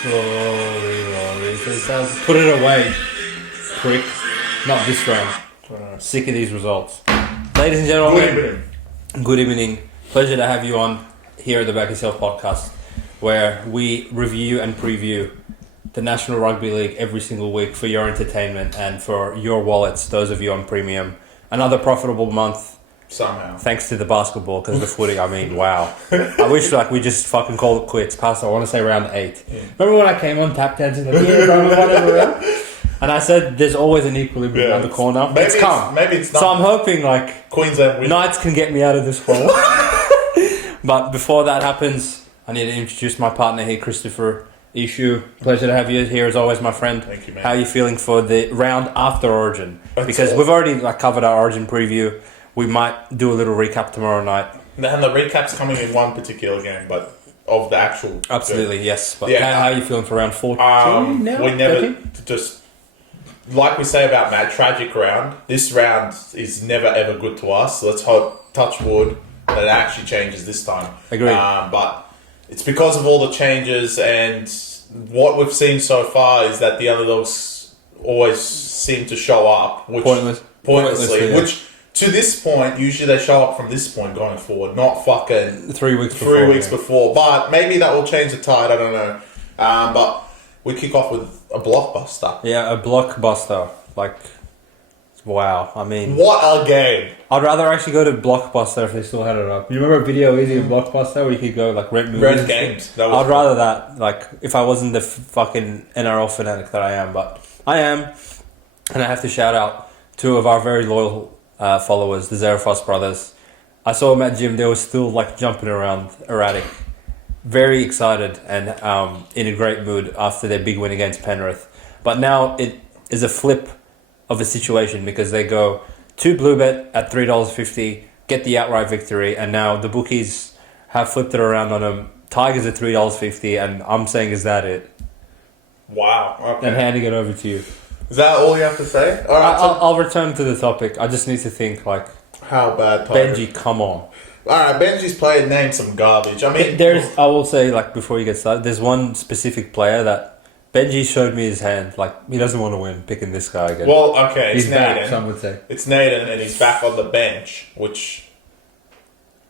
Holy moly. Put it away, prick. Not this round. Sick of these results. Ladies and gentlemen, good evening. Pleasure to have you on here at the BackYourself Podcast, where we review and preview the National Rugby League every single week for your entertainment and for your wallets, those of you on premium. Another profitable month. Somehow. Thanks to the basketball, because the footy, I mean, wow. I wish we just fucking called it quits. Past, I want to say round 8. Yeah. Remember when I came on tap dancing? Whatever. And I said there's always an equilibrium around the corner. Maybe it's come. Maybe it's not. So I'm hoping Queensland win. Knights can get me out of this hole. But before that happens, I need to introduce my partner here, Christopher Ishu. Pleasure to have you here as always, my friend. Thank you, man. How are you feeling for the round after Origin? Because we've already covered our Origin preview. We might do a little recap tomorrow night. And the recap's coming in one particular game, but of the actual... Absolutely, yes. But how are you feeling for round 14 now? We never... Just... Like we say about Matt, tragic round. This round is never ever good to us. Let's hope, touch wood, that it actually changes this time. Agreed. But it's because of all the changes, and what we've seen so far is that the underdogs always seem to show up. Pointlessly. Yeah. Which... To this point, usually they show up from this point going forward, not fucking 3 weeks before. But maybe that will change the tide, I don't know. But we kick off with a blockbuster. Yeah, a blockbuster. Wow. I mean... What a game. I'd rather actually go to Blockbuster if they still had it up. You remember Video Easy and Blockbuster where you could go rent movies? Rent games. I'd rather that, if I wasn't the fucking NRL fanatic that I am. But I am. And I have to shout out 2 of our very loyal... followers, the Zarefos brothers. I saw them at gym. They were still jumping around erratic, very excited and in a great mood after their big win against Penrith. But now it is a flip of a situation because they go to Bluebet at $3.50, get the outright victory, and now the bookies have flipped it around on them. Tigers at $3.50, and I'm saying, is that it? Wow. Okay. And handing it over to you. Is that all you have to say? All right, I'll return to the topic. I just need to think how bad Tiger. Benji, come on. Alright, Benji's played named some garbage. I mean... I will say, before you get started, there's one specific player that Benji showed me his hand. He doesn't want to win picking this guy again. Well, okay, he's it's back, Naden. some would say. It's Naden, and he's back on the bench, which...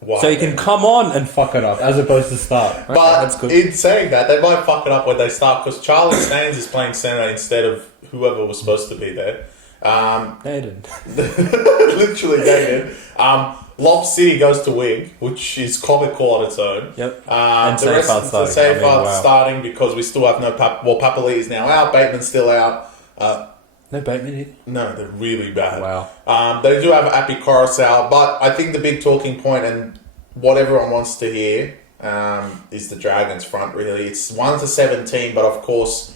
Why? So he can come on and fuck it up, as opposed to start. Okay, but that's good. In saying that, they might fuck it up when they start, because Charlie Staines is playing centre instead of whoever was supposed to be there. Naden. Literally Naden. Lob City goes to wing, which is comical on its own. Yep. And the rest of the Safeguard starting because we still have no... Papali is now out, Bateman's still out. No Bateman here? No, they're really bad. Wow. They do have Api Coruscant, but I think the big talking point and what everyone wants to hear is the Dragons front, really. It's 1-17, but of course,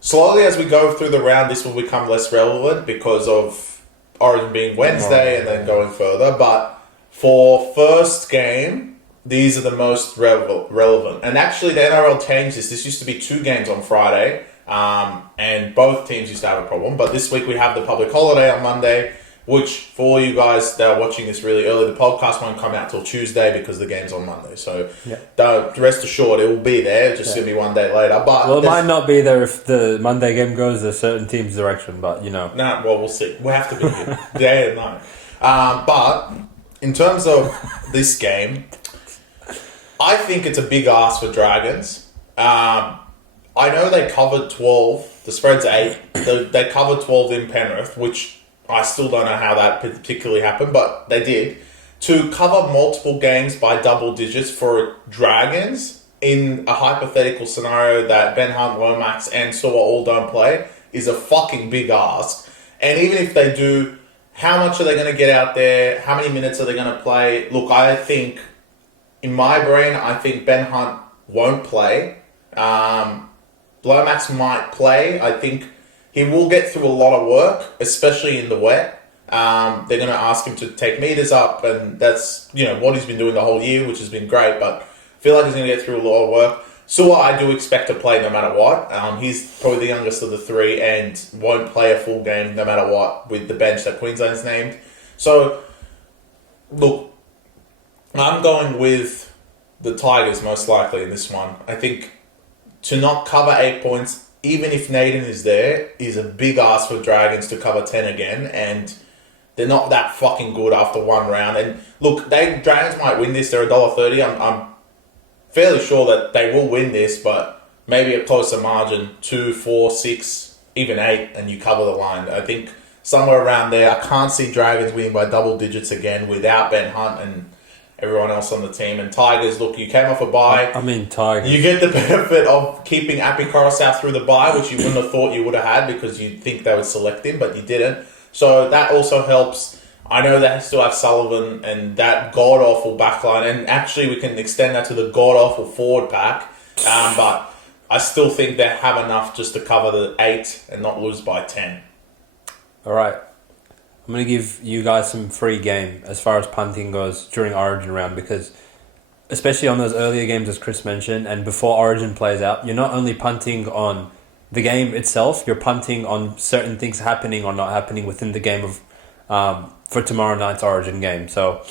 slowly as we go through the round, this will become less relevant because of Origin being Wednesday and then going further. But for first game, these are the most relevant. And actually, the NRL changed this. This used to be 2 games on Friday. And both teams used to have a problem. But this week we have the public holiday on Monday, which for you guys that are watching this really early, the podcast won't come out till Tuesday because the game's on Monday. So rest assured, it will be there. It's just going to be one day later. But it might not be there if the Monday game goes a certain team's direction, but Nah, well, we'll see. We have to be here day and night. But in terms of this game, I think it's a big ask for Dragons. I know they covered 12. The spread's 8. They covered 12 in Penrith, which I still don't know how that particularly happened, but they did. To cover multiple games by double digits for Dragons in a hypothetical scenario that Ben Hunt, Lomax, and Saw all don't play is a fucking big ask. And even if they do, how much are they going to get out there? How many minutes are they going to play? Look, I think, in my brain, I think Ben Hunt won't play. Lomax might play. I think he will get through a lot of work, especially in the wet. They're going to ask him to take meters up, and that's what he's been doing the whole year, which has been great. But I feel like he's going to get through a lot of work. Sua, I do expect to play no matter what. He's probably the youngest of the 3 and won't play a full game no matter what with the bench that Queensland's named. So, look, I'm going with the Tigers most likely in this one. I think to not cover 8 points, even if Naden is there, is a big ask for Dragons to cover 10 again, and they're not that fucking good after one round. And look, Dragons might win this. They're $1.30. I'm fairly sure that they will win this, but maybe a closer margin, 2, 4, 6, even 8, and you cover the line. I think somewhere around there. I can't see Dragons winning by double digits again without Ben Hunt and everyone else on the team. And Tigers, look, you came off a bye. Tigers. You get the benefit of keeping Appy Coruscant through the bye, which you wouldn't have thought you would have had because you'd think they would select him, but you didn't. So that also helps. I know they still have Sullivan and that god-awful backline, and actually we can extend that to the god-awful forward pack, but I still think they have enough just to cover the 8 and not lose by 10. All right. I'm going to give you guys some free game as far as punting goes during Origin round, because especially on those earlier games, as Chris mentioned, and before Origin plays out, you're not only punting on the game itself, you're punting on certain things happening or not happening within the game of for tomorrow night's Origin game. So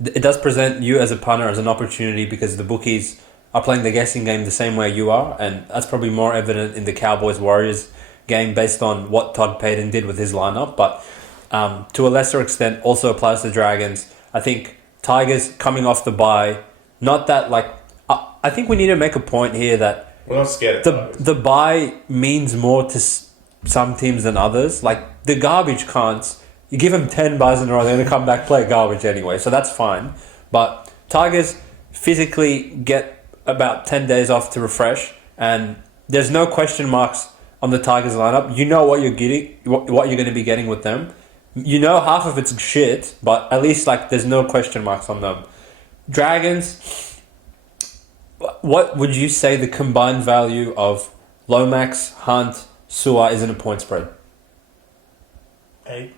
it does present you as a punter as an opportunity, because the bookies are playing the guessing game the same way you are, and that's probably more evident in the Cowboys-Warriors game based on what Todd Payton did with his lineup, but to a lesser extent also applies to Dragons. I think Tigers coming off the bye, not that I think we need to make a point here that we're not scared the bye means more to some teams than others. Like the garbage cunts, you give them 10 buys in a row, they're going to come back play garbage anyway, so that's fine. But Tigers physically get about 10 days off to refresh, and there's no question marks on the Tigers lineup. You know what you're getting, what you're going to be getting with them. You know half of it's shit, but at least there's no question marks on them. Dragons, what would you say the combined value of Lomax, Hunt, Sua is in a point spread? 8,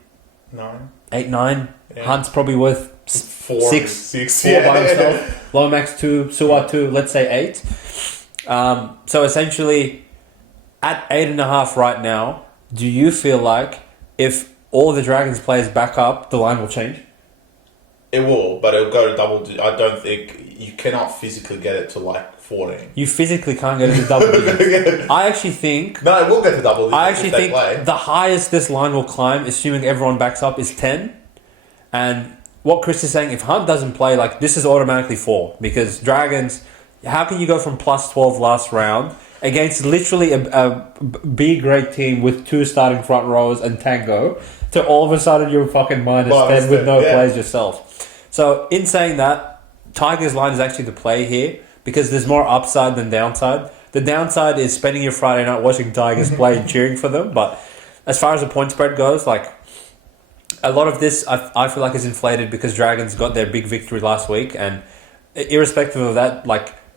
9. 8, 9. Yeah. Hunt's probably worth 4, 6, 4 by himself. Lomax 2, Sua 2, let's say 8. So essentially, at 8.5 right now, do you feel like if all the Dragons players back up, the line will change? It will, but it'll go to double. I don't think you cannot physically get it to 14. You physically can't get it to double digits. I actually think... No, it will get to double digits. I actually think the highest this line will climb, assuming everyone backs up, is 10. And what Chris is saying, if Hunt doesn't play, this is automatically 4. Because Dragons, how can you go from plus 12 last round against literally a B-grade team with 2 starting front rows and Tango, to all of a sudden you're fucking minus 10 with no plays yourself? So in saying that, Tigers line is actually the play here, because there's more upside than downside. The downside is spending your Friday night watching Tigers play and cheering for them. But as far as the point spread goes, a lot of this I feel like is inflated because Dragons got their big victory last week, and irrespective of that,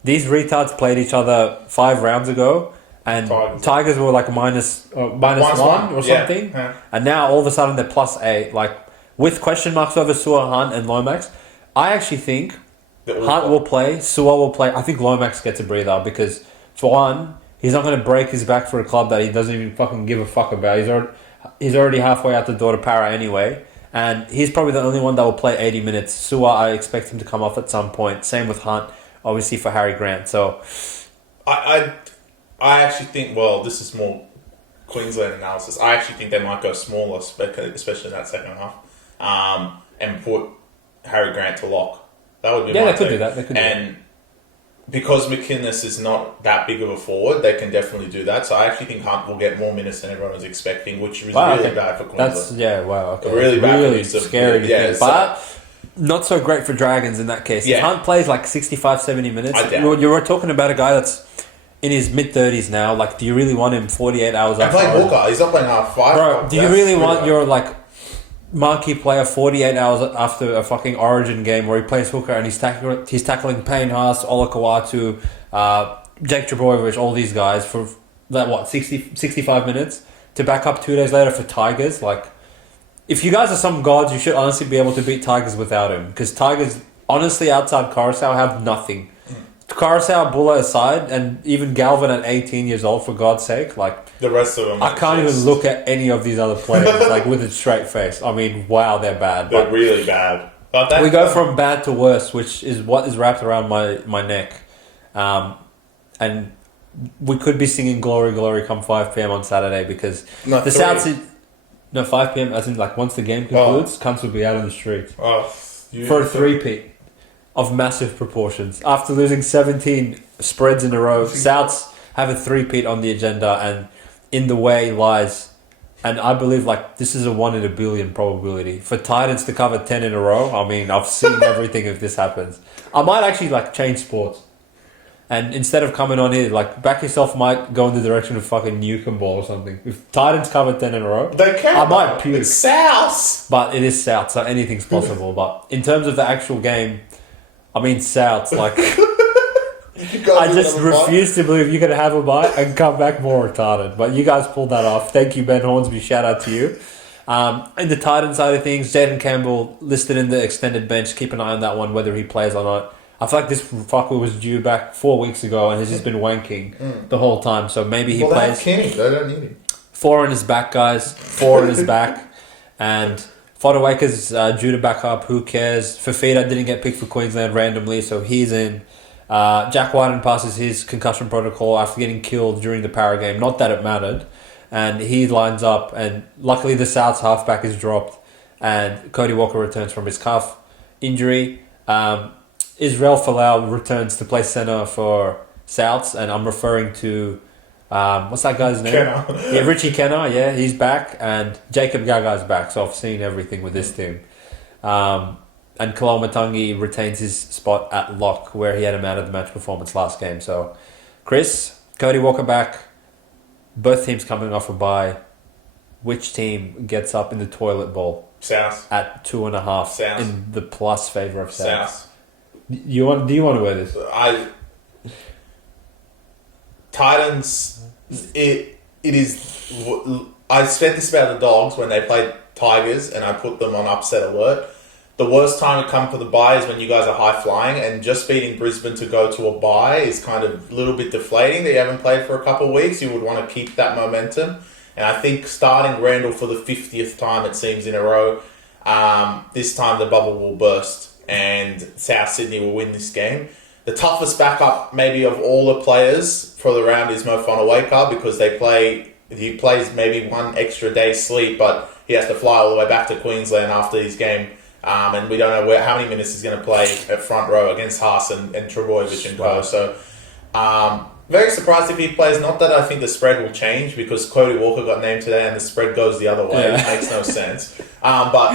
these retards played each other 5 rounds ago, and Tigers were minus 1 or something, yeah. And now all of a sudden they're plus 8. With question marks over Sua, Hunt, and Lomax, I actually think Hunt will play, Sua will play. I think Lomax gets a breather because, for one, he's not going to break his back for a club that he doesn't even fucking give a fuck about. He's already halfway out the door to Para anyway, and he's probably the only one that will play 80 minutes. Sua, I expect him to come off at some point. Same with Hunt, obviously for Harry Grant. So, I actually think, this is more Queensland analysis. I actually think they might go smaller, especially in that second half, and put Harry Grant to lock. That would be they could do that. And because McInnes is not that big of a forward, they can definitely do that. So I actually think Hunt will get more minutes than everyone was expecting, which is really bad for Queensland. Okay. Really bad. Really scary to think. But not so great for Dragons in that case. If Hunt plays 65, 70 minutes, you're talking about a guy that's in his mid-30s now. Do you really want him 48 hours after? And playing Hooker. He's not playing half 5. Bro, do you really want your marquee player 48 hours after a fucking Origin game where he plays hooker and he's tackling Payne Haas, Ola Kawatu, Jake Trbojevic, all these guys for 65 minutes to back up 2 days later for Tigers? If you guys are some gods, you should honestly be able to beat Tigers without him, because Tigers, honestly, outside Coruscant, have nothing. Coruscant, Bulla aside, and even Galvin at 18 years old, for God's sake, the rest of them, I can't even look at any of these other players with a straight face. I mean, wow, they're bad. They're really bad. But we go from bad to worse, which is what is wrapped around my neck. And we could be singing "Glory, Glory" come 5 p.m. on Saturday because No, the 3. Souths. No, 5 p.m. As in, like, once the game concludes, cunts will be out on the streets for a 3-peat of massive proportions. After losing 17 spreads in a row, Souths have a 3-peat on the agenda, and in the way lies, and I believe, like, this is a 1 in a billion probability for Titans to cover 10 in a row. I mean, I've seen everything if this happens. I might actually, like, change sports. And instead of coming on here, like, Back Yourself might go in the direction of fucking Newcomb Ball or something. If Titans cover 10 in a row, They can. I might puke. It's South. But it is South, so anything's possible. But in terms of the actual game, I mean, South, like, I just refuse to believe you could have a bite and come back more retarded. But you guys pulled that off. Thank you, Ben Hornsby. Shout out to you. In the Titan side of things, Jaden Campbell listed in the extended bench. Keep an eye on that one, whether he plays or not. I feel like this fucker was due back 4 weeks ago and has just been wanking the whole time. So maybe he plays. Kenny. They don't need him. 4 in his back, guys. 4 in his back. And Fodawaker's due to back up. Who cares? Fafita didn't get picked for Queensland randomly, so he's in. Jack Whiten passes his concussion protocol after getting killed during the Para game. Not that it mattered. And he lines up, and luckily the South's halfback is dropped, and Cody Walker returns from his calf injury. Israel Folau returns to play centre for Souths, and I'm referring to what's that guy's name? Kenner. Yeah, Richie Kenner. Yeah, he's back, and Jacob Gaga's back. So I've seen everything with this team. And Kalama Matangi retains his spot at lock, where he had a man of the match performance last game. So, Chris, Cody Walker back. Both teams coming off a bye. Which team gets up in the toilet bowl? South. At 2.5 South. in the plus favour of South. South. Do you want to wear this? Titans. It is. I said this about the Dogs when they played Tigers, and I put them on upset alert. The worst time to come for the bye is when you guys are high flying, and just beating Brisbane to go to a bye is kind of a little bit deflating. That you haven't played for a couple of weeks, you would want to keep that momentum. And I think starting Randall for the 50th time, it seems, in a row, this time the bubble will burst and South Sydney will win this game. The toughest backup maybe of all the players for the round is Mo Fonawaker, because he plays maybe one extra day's sleep, but he has to fly all the way back to Queensland after his game. And we don't know how many minutes he's going to play at front row against Haas and Trebojevic and co. So, very surprised if he plays. Not that I think the spread will change, because Cody Walker got named today and the spread goes the other way. Yeah. It makes no sense. But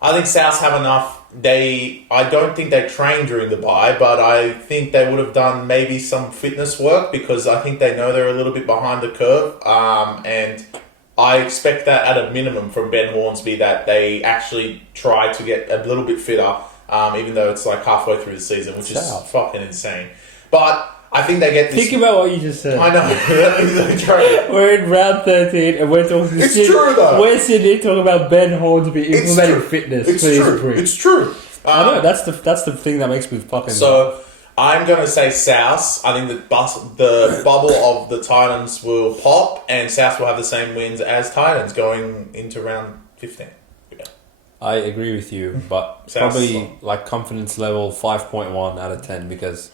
I think Souths have enough. I don't think they trained during the bye, but I think they would have done maybe some fitness work, because I think they know they're a little bit behind the curve. And I expect that at a minimum from Ben Hornsby, that they actually try to get a little bit fitter, even though it's like halfway through the season, which is fucking insane. But I think they get this. Think about what you just said. I know. We're in round 13 and we're talking It's true though. We're sitting here talking about Ben Hornsby implementing fitness. It's true. It's true. I know, that's the thing that makes me fucking... So, I'm going to say South. I think the bubble of the Titans will pop, and South will have the same wins as Titans going into round 15. Yeah. I agree with you, but probably like confidence level 5.1 out of 10, because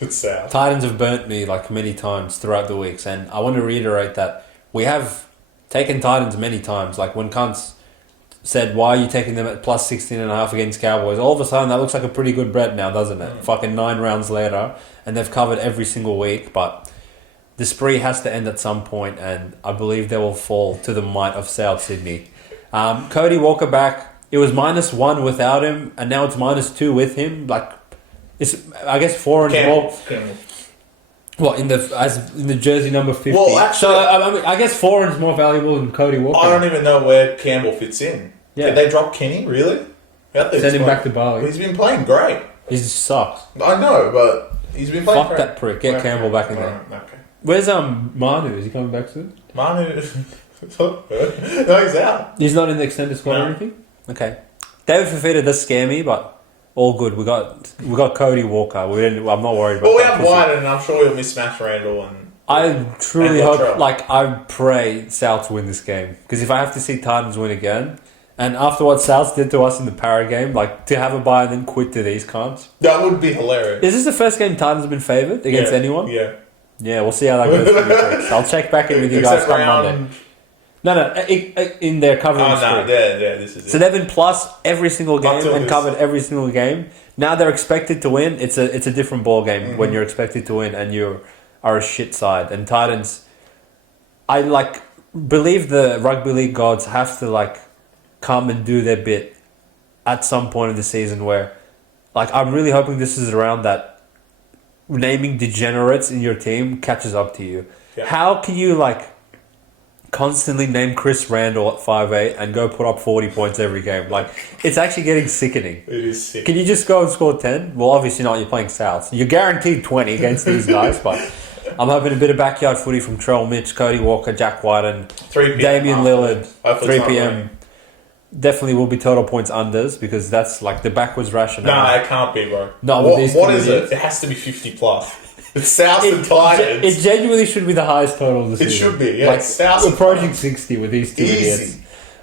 Titans have burnt me like many times throughout the weeks, and I want to reiterate that we have taken Titans many times. Like when Cunts said, why are you taking them at plus 16.5 against Cowboys? All of a sudden, that looks like a pretty good bet now, doesn't it? Fucking 9 rounds later, and they've covered every single week, but the spree has to end at some point, and I believe they will fall to the might of South Sydney. Cody Walker back. It was -1 without him, and now it's -2 with him. Like, it's, I guess, 4 and more. What, in the jersey number 50? Well, actually, so I guess 4 is more valuable than Cody Walker. I don't even know where Campbell fits in. Yeah. Did they drop Kenny? Really? Send him back to Bali. He's been playing great. He sucks. I know, but he's been playing great. Fuck that prick. Get Campbell back in there. Okay. Where's Manu? Is he coming back soon? Manu... No, he's out. He's not in the extended squad or anything? Okay. David Fafita does scare me, but... all good. We got Cody Walker. I'm not worried about that. Well, we have White, and I'm sure he'll mismatch Randall. And I truly hope, I pray Souths win this game. Because if I have to see Titans win again, and after what Souths did to us in the Para game, to have a bye and then quit to these cunts. That would be hilarious. Is this the first game Titans have been favoured against anyone? Yeah. Yeah, we'll see how that goes for the weeks. I'll check back in with you guys come Monday. No, in their covering streak. This is it. So they've been plus every single game and covered every single game. Now they're expected to win. It's a different ball game when you're expected to win and you are a shit side. And Titans, I believe the rugby league gods have to come and do their bit at some point of the season where, I'm really hoping this is around that naming degenerates in your team catches up to you. Yeah. How can you constantly name Chris Randall at 5'8" and go put up 40 points every game? It's actually getting sickening. It is sick. Can you just go and score 10? Well, obviously not. You're playing South. You're guaranteed 20 against these guys, but I'm hoping a bit of backyard footy from Trell Mitch, Cody Walker, Jack White, and 3 p.m. Damian Lillard. 3 p.m. Definitely will be total points unders because that's the backwards rationale. No, it can't be, bro. No, what is it? It has to be 50 plus. The South and Titans. It genuinely should be the highest total of the season. It should be, yeah. South approaching 60 with these two idiots.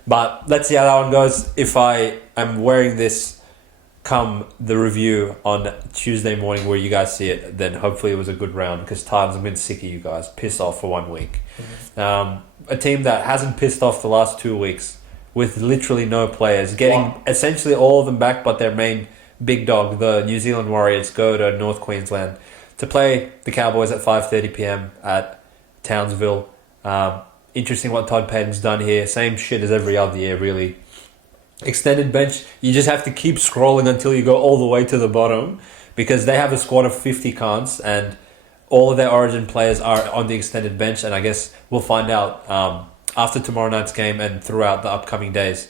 But let's see how that one goes. If I am wearing this come the review on Tuesday morning where you guys see it, then hopefully it was a good round because Titans have been sick of you guys. Pissed off for 1 week. A team that hasn't pissed off the last 2 weeks with literally no players. Getting essentially all of them back, but their main big dog, the New Zealand Warriors, go to North Queensland to play the Cowboys at 5:30 p.m. at Townsville. Interesting what Todd Payton's done here. Same shit as every other year, really. Extended bench, you just have to keep scrolling until you go all the way to the bottom because they have a squad of 50 cons and all of their Origin players are on the extended bench, and I guess we'll find out after tomorrow night's game and throughout the upcoming days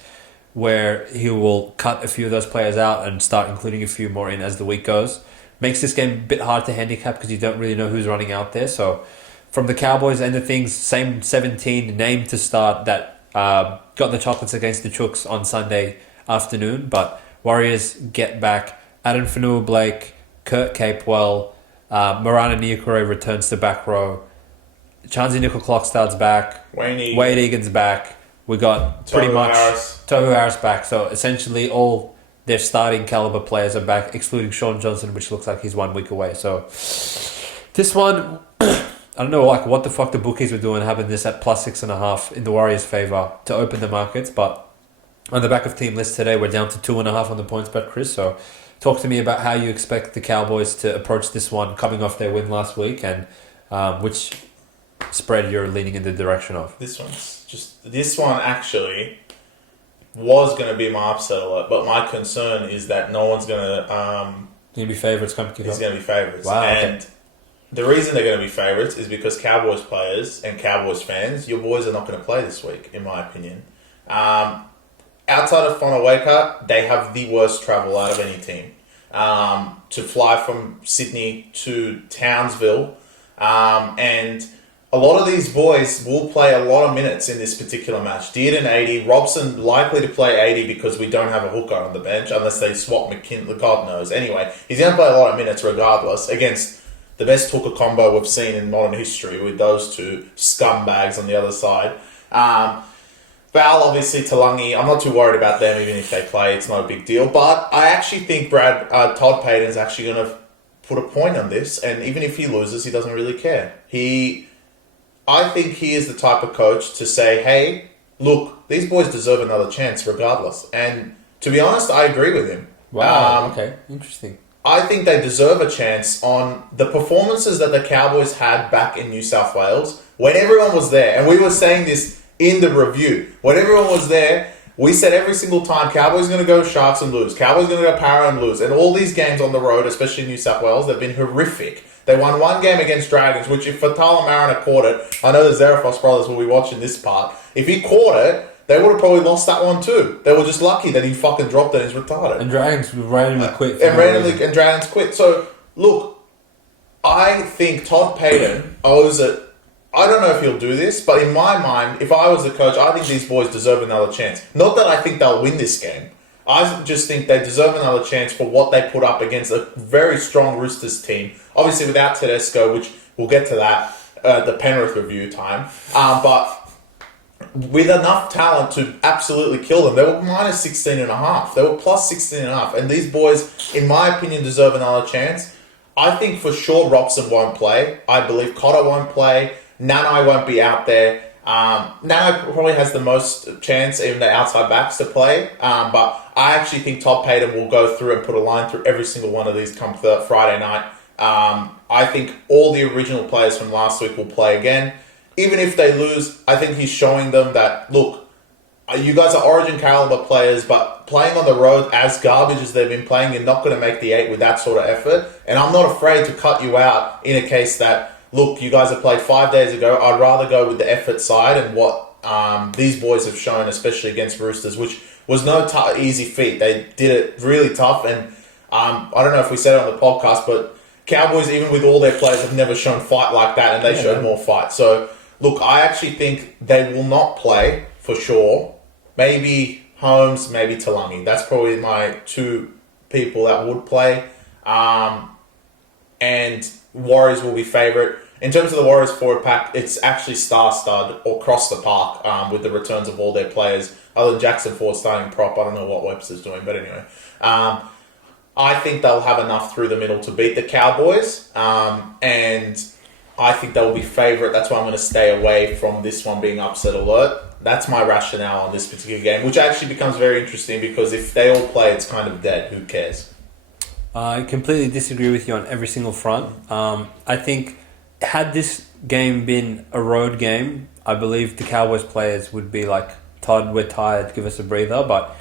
where he will cut a few of those players out and start including a few more in as the week goes. Makes this game a bit hard to handicap because you don't really know who's running out there. So from the Cowboys end of things, same 17 named to start that got the chocolates against the Chooks on Sunday afternoon. But Warriors get back Adam Fanua-Blake, Kurt Capewell, Marana Niukore returns to back row. Chanzi Nickel-Klokstad's back. Wade Egan's back. We got pretty much Tohu Harris back. So essentially all their starting caliber players are back, excluding Sean Johnson, which looks like he's 1 week away. So this one, I don't know what the fuck the bookies were doing having this at plus 6.5 in the Warriors' favour to open the markets. But on the back of team list today, we're down to 2.5 on the points bet, Chris. So talk to me about how you expect the Cowboys to approach this one coming off their win last week and which spread you're leaning in the direction of. This one actually was going to be my upset alert, but my concern is that no one's going to... Going to be favourites come kick off? It's going to be favourites. Wow, and the reason they're going to be favourites is because Cowboys players and Cowboys fans, your boys are not going to play this week, in my opinion. Outside of Fonaweka, they have the worst travel out of any team. To fly from Sydney to Townsville, and a lot of these boys will play a lot of minutes in this particular match. Dearden 80, Robson likely to play 80 because we don't have a hooker on the bench unless they swap McKinley, God knows. Anyway, he's going to play a lot of minutes regardless against the best hooker combo we've seen in modern history with those two scumbags on the other side. Val, obviously, Talangi, I'm not too worried about them even if they play. It's not a big deal. But I actually think Todd Payton's actually going to put a point on this, and even if he loses, he doesn't really care. I think he is the type of coach to say, hey, look, these boys deserve another chance regardless. And to be honest, I agree with him. Wow, okay, interesting. I think they deserve a chance on the performances that the Cowboys had back in New South Wales when everyone was there. And we were saying this in the review. When everyone was there, we said every single time, Cowboys going to go Sharks and lose. Cowboys going to go Para and lose. And all these games on the road, especially in New South Wales, they've been horrific. They won one game against Dragons, which if Fatala Mariner caught it, I know the Zarafos brothers will be watching this part. If he caught it, they would have probably lost that one too. They were just lucky that he fucking dropped it and he's retarded. And Dragons randomly quit. And Dragons quit. So, look, I think Todd Payton owes it. I don't know if he'll do this, but in my mind, if I was the coach, I think these boys deserve another chance. Not that I think they'll win this game. I just think they deserve another chance for what they put up against a very strong Roosters team. Obviously without Tedesco, which we'll get to that the Penrith review time. But with enough talent to absolutely kill them, they were minus 16.5. They were plus 16.5. And these boys, in my opinion, deserve another chance. I think for sure Robson won't play. I believe Cotter won't play. Nanai won't be out there. Nanai probably has the most chance, even the outside backs, to play. But I actually think Todd Payton will go through and put a line through every single one of these come Friday night. I think all the original players from last week will play again. Even if they lose, I think he's showing them that, look, you guys are Origin caliber players, but playing on the road as garbage as they've been playing, you're not going to make the 8 with that sort of effort. And I'm not afraid to cut you out in a case that, look, you guys have played 5 days ago. I'd rather go with the effort side and what these boys have shown, especially against Roosters, which was no easy feat. They did it really tough. And I don't know if we said it on the podcast, but Cowboys, even with all their players, have never shown fight like that, and they showed more fight. So, look, I actually think they will not play for sure. Maybe Holmes, maybe Talangi. That's probably my 2 people that would play. And Warriors will be favourite. In terms of the Warriors forward pack, it's actually star-studded across the park with the returns of all their players. Other than Jackson Ford starting prop, I don't know what Webster's doing, but anyway. I think they'll have enough through the middle to beat the Cowboys. And I think they'll be favourite. That's why I'm going to stay away from this one being upset alert. That's my rationale on this particular game, which actually becomes very interesting because if they all play, it's kind of dead. Who cares? I completely disagree with you on every single front. I think had this game been a road game, I believe the Cowboys players would be like, Todd, we're tired, give us a breather. But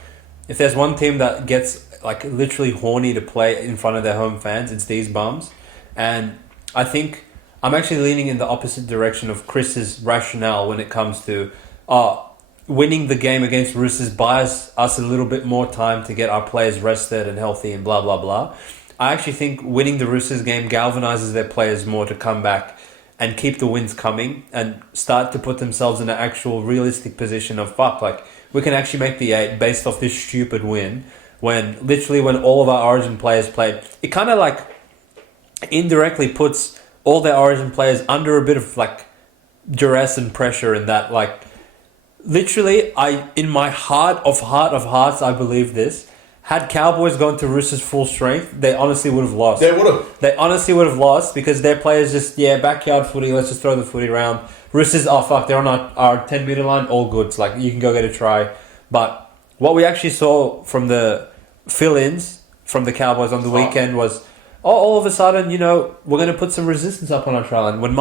if there's one team that gets like literally horny to play in front of their home fans, it's these bums. And I think I'm actually leaning in the opposite direction of Chris's rationale when it comes to winning the game against Roosters buys us a little bit more time to get our players rested and healthy and blah, blah, blah. I actually think winning the Roosters game galvanizes their players more to come back and keep the wins coming and start to put themselves in an actual realistic position of, we can actually make the 8 based off this stupid win. When all of our Origin players played, it kind of like indirectly puts all their Origin players under a bit of like duress and pressure in that, like, literally, in my heart of hearts, I believe this. Had Cowboys gone to Roosters full strength, they honestly would have lost. They would have. They honestly would have lost because their players just, backyard footy, let's just throw the footy around. Roosters, they're on our 10-metre line, all good. It's like, you can go get a try. But what we actually saw from the fill-ins from the Cowboys on the weekend was, all of a sudden, we're going to put some resistance up on our try line. When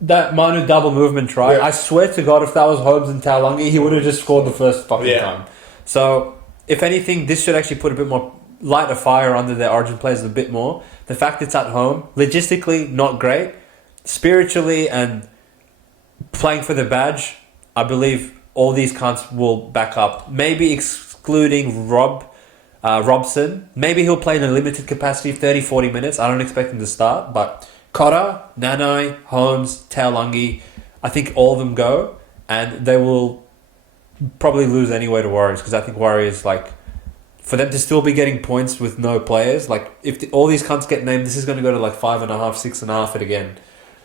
that Manu double movement try, I swear to God, if that was Holmes and Talangi, he would have just scored the first fucking time. So, if anything, this should actually put a bit more light of fire under their Origin players a bit more. The fact it's at home, logistically, not great. Spiritually and playing for the badge, I believe all these cunts will back up. Maybe excluding Robson. Maybe he'll play in a limited capacity, 30-40 minutes. I don't expect him to start, but Cotter, Nanai, Holmes, Taulagi, I think all of them go, and they will probably lose anyway to Warriors, because I think Warriors, for them to still be getting points with no players, if all these cunts get named, this is going to go to 5.5, 6.5 again.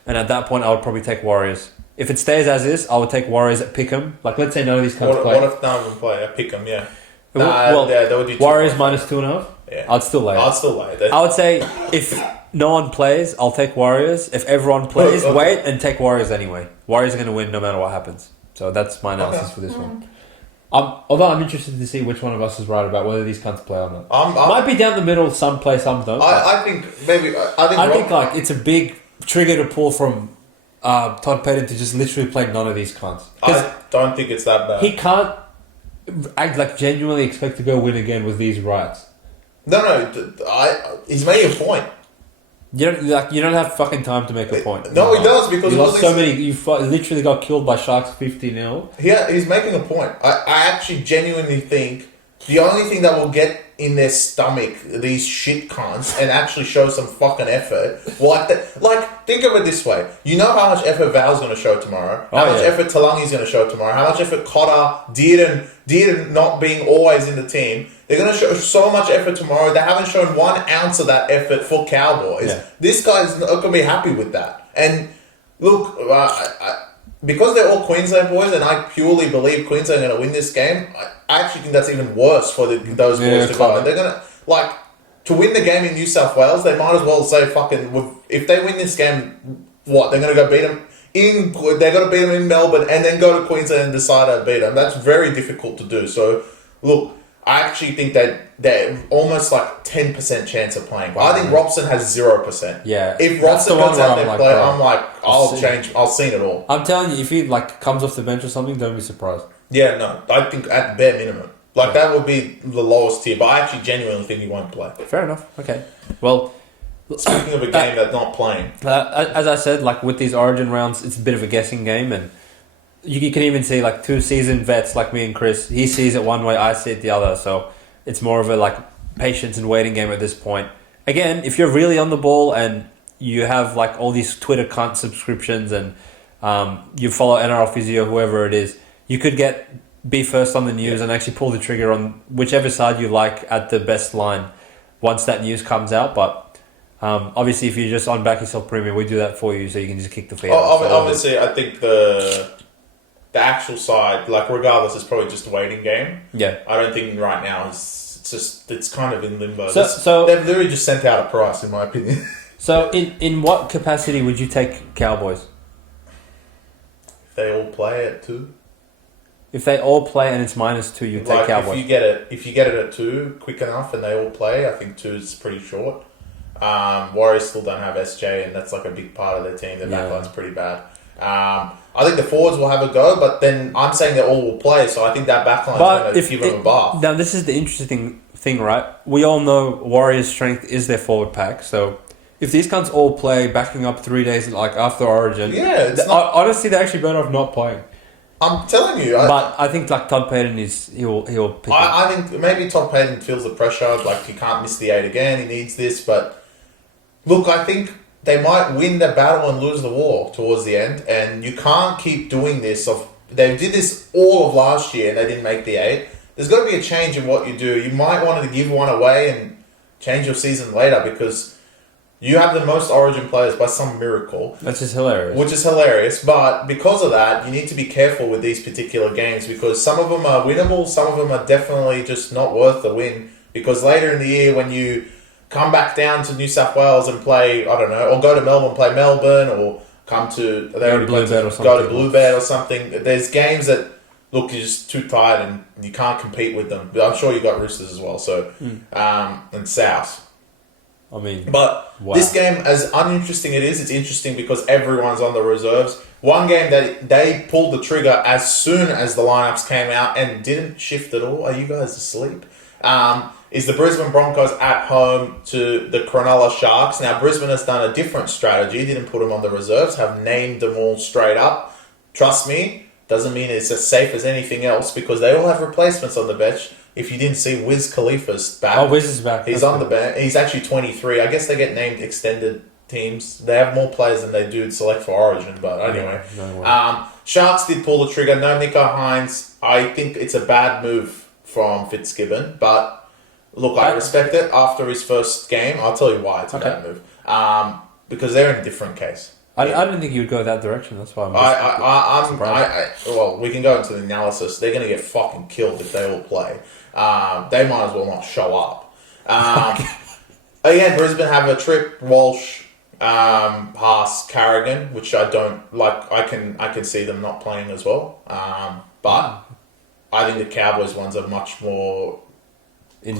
And at that point, I would probably take Warriors. If it stays as is, I would take Warriors at Pick'em. Let's say none of these cunts play. What if none of them play at Pick'em, yeah? They would do Warriors minus 2.5? Yeah. I'd still lay it. I would say if no one plays, I'll take Warriors. If everyone plays, wait and take Warriors anyway. Warriors are going to win no matter what happens. So that's my analysis for this one. Although I'm interested to see which one of us is right about whether these cunts play or not. Might be down the middle, some play, some don't. I think it's a big trigger to pull from Todd Payton to just literally play none of these cunts. I don't think it's that bad. He can't genuinely expect to go win again with these rights. No, he's making a point. You don't have fucking time to make a point. No, he does, because you lost so many. You literally got killed by Sharks 50-0. Yeah, he's making a point. I actually genuinely think the only thing that will get in their stomach these shit cunts and actually show some fucking effort, think of it this way: you know how much effort Val's going to show tomorrow, how much effort Talangi's going to show tomorrow, how much effort Cotter, Dearden not being always in the team. They're going to show so much effort tomorrow. They haven't shown 1 ounce of that effort for Cowboys. Yeah. This guy's not going to be happy with that. And look, because they're all Queensland boys, and I purely believe Queensland are going to win this game, I actually think that's even worse for those boys to go. And they're going to, to win the game in New South Wales, they might as well say if they win this game, what, they're going to go beat them they're going to beat them in Melbourne and then go to Queensland and decide to beat them. That's very difficult to do. So, look, I actually think that they're almost like 10% chance of playing. Wow. I think Robson has 0%. Yeah. If Robson goes out there play, I'm like, I'll see it all. I'm telling you, if he like comes off the bench or something, don't be surprised. Yeah, no. I think at bare minimum. That would be the lowest tier, but I actually genuinely think he won't play. Fair enough. Okay. Well, speaking of a game that's not playing. As I said, like with these Origin rounds, it's a bit of a guessing game, and you can even see like two seasoned vets like me and Chris. He sees it one way, I see it the other. So it's more of a like patience and waiting game at this point. Again, if you're really on the ball and you have like all these Twitter cunt subscriptions and you follow NRL Physio, whoever it is, you could be first on the news and actually pull the trigger on whichever side you like at the best line once that news comes out. But obviously, if you're just on Back Yourself Premium, we do that for you, so you can just kick the feet. Obviously, I think the actual side, like regardless, is probably just a waiting game. Yeah, I don't think right now it's kind of in limbo. So they've literally just sent out a price, in my opinion. So in what capacity would you take Cowboys? If they all play at 2. If they all play and it's -2, you take Cowboys. If you get it at 2 quick enough and they all play, I think 2 is pretty short. Warriors still don't have SJ, and that's like a big part of their team. Their backline's pretty bad. I think the forwards will have a go, but then I'm saying they all will play, so I think that backline is going to give them a bath. Now, this is the interesting thing, right? We all know Warriors' strength is their forward pack, so if these cunts all play backing up 3 days like after Origin, honestly, they're actually better off not playing. I'm telling you. But I think like Todd Payton he'll pick up. I think maybe Todd Payton feels the pressure, like he can't miss the 8 again, he needs this, but look, I think they might win the battle and lose the war towards the end, and you can't keep doing this. They did this all of last year and they didn't make the 8. There's got to be a change in what you do. You might want to give one away and change your season later because you have the most Origin players by some miracle. Which is hilarious. But because of that, you need to be careful with these particular games because some of them are winnable, some of them are definitely just not worth the win. Because later in the year, when you come back down to New South Wales and play, I don't know, or go to Melbourne, play Melbourne, or go to Bluebird or something. There's games that, look, you're just too tired and you can't compete with them. But I'm sure you got Roosters as well, so and South. But this game, as uninteresting it is, it's interesting because everyone's on the reserves. One game that they pulled the trigger as soon as the lineups came out and didn't shift at all. Are you guys asleep? Is the Brisbane Broncos at home to the Cronulla Sharks. Now, Brisbane has done a different strategy. Didn't put them on the reserves. Have named them all straight up. Trust me, doesn't mean it's as safe as anything else because they all have replacements on the bench. If you didn't see, Wiz Khalifa's back. Oh, Wiz is back. He's on the bench. He's actually 23. I guess they get named extended teams. They have more players than they do select for Origin, but anyway. Sharks did pull the trigger. No Nico Hines. I think it's a bad move from Fitzgibbon, but look, I respect it. After his first game, I'll tell you why it's a bad move. Because they're in a different case. I don't think you'd go that direction. That's why well, we can go into the analysis. They're going to get fucking killed if they all play. They might as well not show up. Again, Brisbane have a trip. Walsh, Haas, Carrigan, which I don't like. I can see them not playing as well. But I think the Cowboys ones are much more in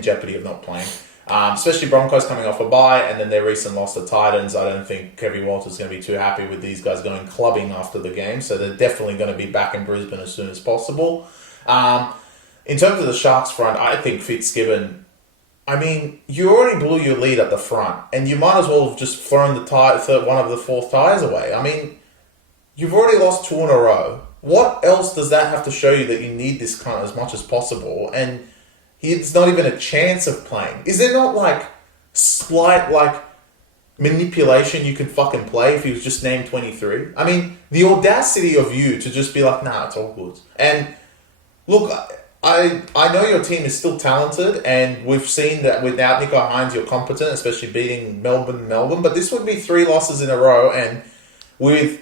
jeopardy of not playing. Especially Broncos coming off a bye and then their recent loss to Titans. I don't think Kevin Walters is going to be too happy with these guys going clubbing after the game. So they're definitely going to be back in Brisbane as soon as possible. In terms of the Sharks front, I think Fitzgibbon, I mean, you already blew your lead at the front and you might as well have just thrown one of the fourth tyres away. I mean, you've already lost 2 in a row. What else does that have to show you that you need this kind of as much as possible? And it's not even a chance of playing. Is there not slight manipulation you can fucking play if he was just named 23? I mean, the audacity of you to just be like, nah, it's all good. And look, I know your team is still talented, and we've seen that without Nico Hines, you're competent, especially beating Melbourne. But this would be 3 losses in a row, and with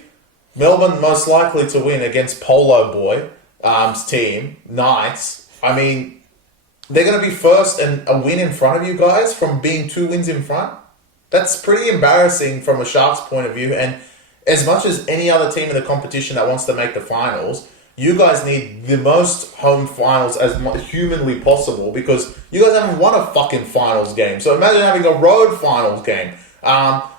Melbourne most likely to win against Polo Boy's team, Knights. I mean, they're going to be first and a win in front of you guys from being 2 wins in front. That's pretty embarrassing from a Sharks point of view. And as much as any other team in the competition that wants to make the finals, you guys need the most home finals as humanly possible because you guys haven't won a fucking finals game. So imagine having a road finals game.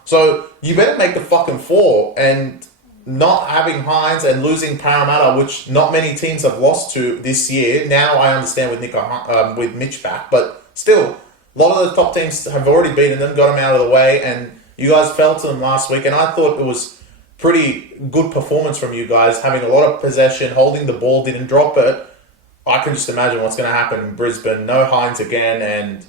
So you better make the fucking 4 and not having Hines and losing Parramatta, which not many teams have lost to this year. Now I understand with Mitch back, but still, a lot of the top teams have already beaten them, got them out of the way, and you guys fell to them last week. And I thought it was pretty good performance from you guys, having a lot of possession, holding the ball, didn't drop it. I can just imagine what's going to happen in Brisbane. No Hines again, and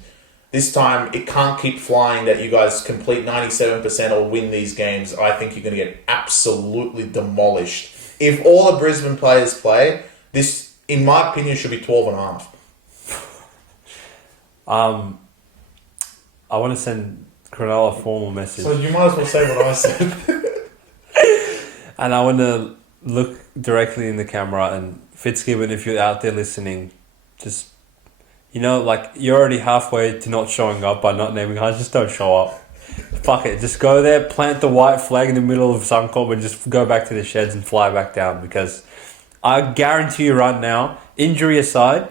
this time, it can't keep flying that you guys complete 97% or win these games. I think you're going to get absolutely demolished. If all the Brisbane players play, this, in my opinion, should be 12.5. I want to send Cronulla a formal message. So you might as well say what I said. And I want to look directly in the camera, and Fitzgibbon, if you're out there listening, just... You know, like, you're already halfway to not showing up by not naming Hines. Just don't show up. Fuck it. Just go there, plant the white flag in the middle of Suncorp and just go back to the sheds and fly back down. Because I guarantee you right now, injury aside,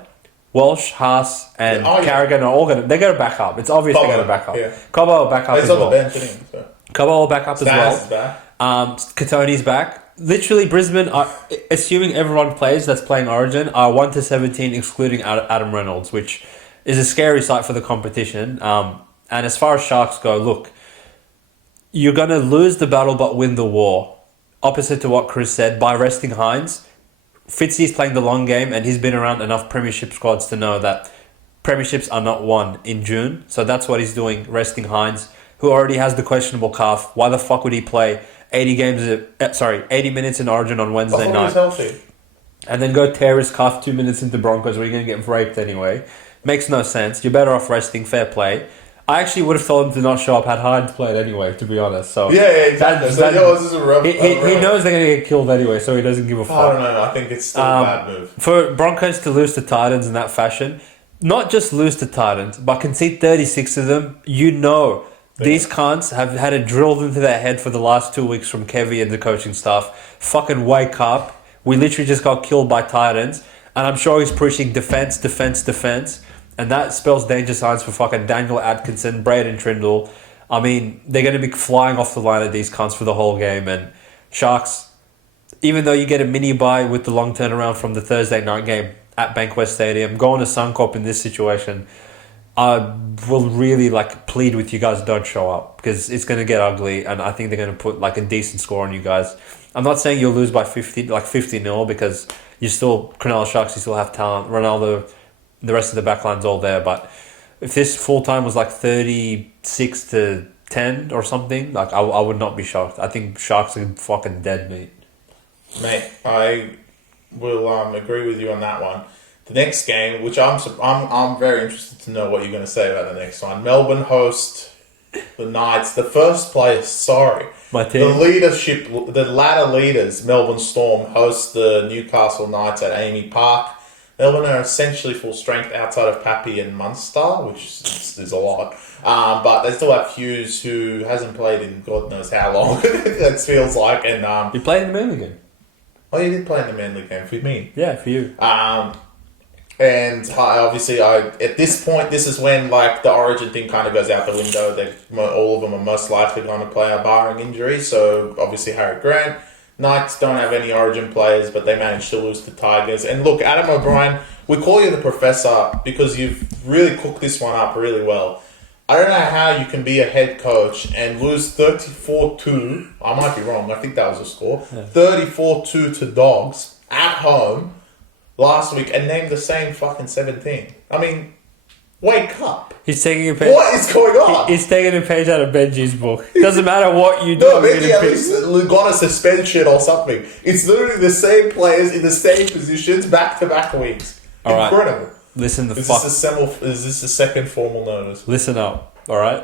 Walsh, Haas, and Carrigan are all going to... They're going to back up. It's obvious they're going to back up. Yeah. Cobbo will back up as well. He's on the bench, isn't he? So. Cobbo will back up as well. Is back. Katoni's back. Literally, Brisbane, are, assuming everyone plays that's playing Origin, are 1-17, excluding Adam Reynolds, which is a scary sight for the competition. And as far as Sharks go, look, you're going to lose the battle but win the war. Opposite to what Chris said, by resting Hines, Fitzy's playing the long game, and he's been around enough premiership squads to know that premierships are not won in June. So that's what he's doing, resting Hines, who already has the questionable calf. Why the fuck would he play 80 minutes in Origin on Wednesday night, healthy, and then go tear his calf 2 minutes into Broncos where you're going to get raped anyway? Makes no sense. You're better off resting. Fair play. I actually would have told him to not show up had Hines played anyway, to be honest. So yeah, exactly. He knows they're going to get killed anyway, so he doesn't give a fuck. I don't know. I think it's still a bad move. For Broncos to lose to Titans in that fashion, not just lose to Titans, but concede 36 of them, these cunts have had it drilled into their head for the last 2 weeks from Kevy and the coaching staff. Fucking wake up. We literally just got killed by Titans. And I'm sure he's pushing defense. And that spells danger signs for fucking Daniel Atkinson, Braden Trindle. I mean, they're going to be flying off the line of these cunts for the whole game. And Sharks, even though you get a mini bye with the long turnaround from the Thursday night game at Bankwest Stadium, going to Suncorp in this situation... I will really plead with you guys, don't show up, because it's going to get ugly, and I think they're going to put a decent score on you guys. I'm not saying you'll lose by 50-0, because you still, Cronulla Sharks, you still have talent. Ronaldo, the rest of the backline's all there, but if this full time was 36-10 or something, I would not be shocked. I think Sharks are fucking dead meat. Mate, I will agree with you on that one. The next game, which I'm very interested to know what you're going to say about the next one. Melbourne host the Knights. The first place, my team. The ladder leaders, Melbourne Storm, host the Newcastle Knights at Amy Park. Melbourne are essentially full strength outside of Pappy and Munster, which is a lot. But they still have Hughes, who hasn't played in God knows how long. It feels like. And you played in the Manly game. Oh, you did play in the Manly game for me. Yeah, for you. And at this point, this is when the Origin thing kind of goes out the window. All of them are most likely going to play barring injury. So obviously Harry Grant. Knights don't have any Origin players, but they managed to lose to Tigers. And look, Adam O'Brien, we call you the professor because you've really cooked this one up really well. I don't know how you can be a head coach and lose 34-2. I might be wrong. I think that was the score. Yeah. 34-2 to Dogs at home last week and name the same fucking 17. I mean, wake up. He's taking a page. What is going on? He's taking a page out of Benji's book. Doesn't matter what you do. No, maybe at least got a suspension or something. It's literally the same players in the same positions back-to-back weeks. All incredible. Right. Listen the is fuck. Is this the second formal notice? Listen up, alright?